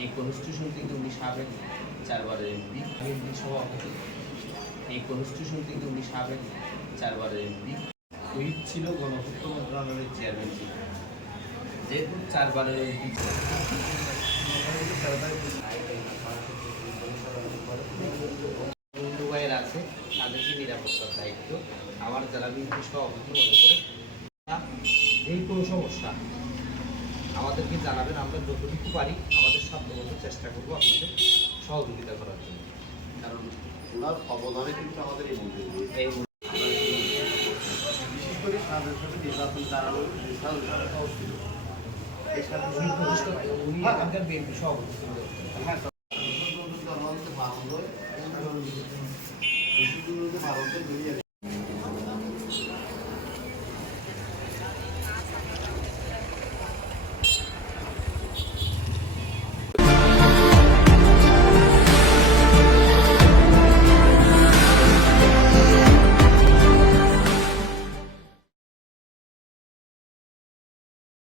এই কনস্টিটিউশন থেকে উনি সাবেক 4 বারের এমপি, এমপি সভাপতি। এই কনস্টিটিউশন থেকে উনি সাবেক 4 বারের এমপি। হুইপ ছিল, গণপূর্ত মন্ত্রণালয়ের চেয়ারম্যান ছিল। যেহেতু 4 বারের এমপি বন্ধুভাইয়ের আছে, তাদেরকে নিরাপত্তার দায়িত্ব আমার যারা বিএনপি সভাপতি মনে করে। যেই কোনো সমস্যা আমাদেরকে জানাবেন, আমরা যতটুকু পারি আমাদের সাধ্যমতো চেষ্টা করবো আপনাদের সহযোগিতা করার জন্য। কারণ ওনার অবদানে কিন্তু আমাদের এই মন্দির বিশেষ করে সাধারণ নির্বাচন দাঁড়ানো উনি এখানকার বিএনপি সভাপতি। হ্যাঁ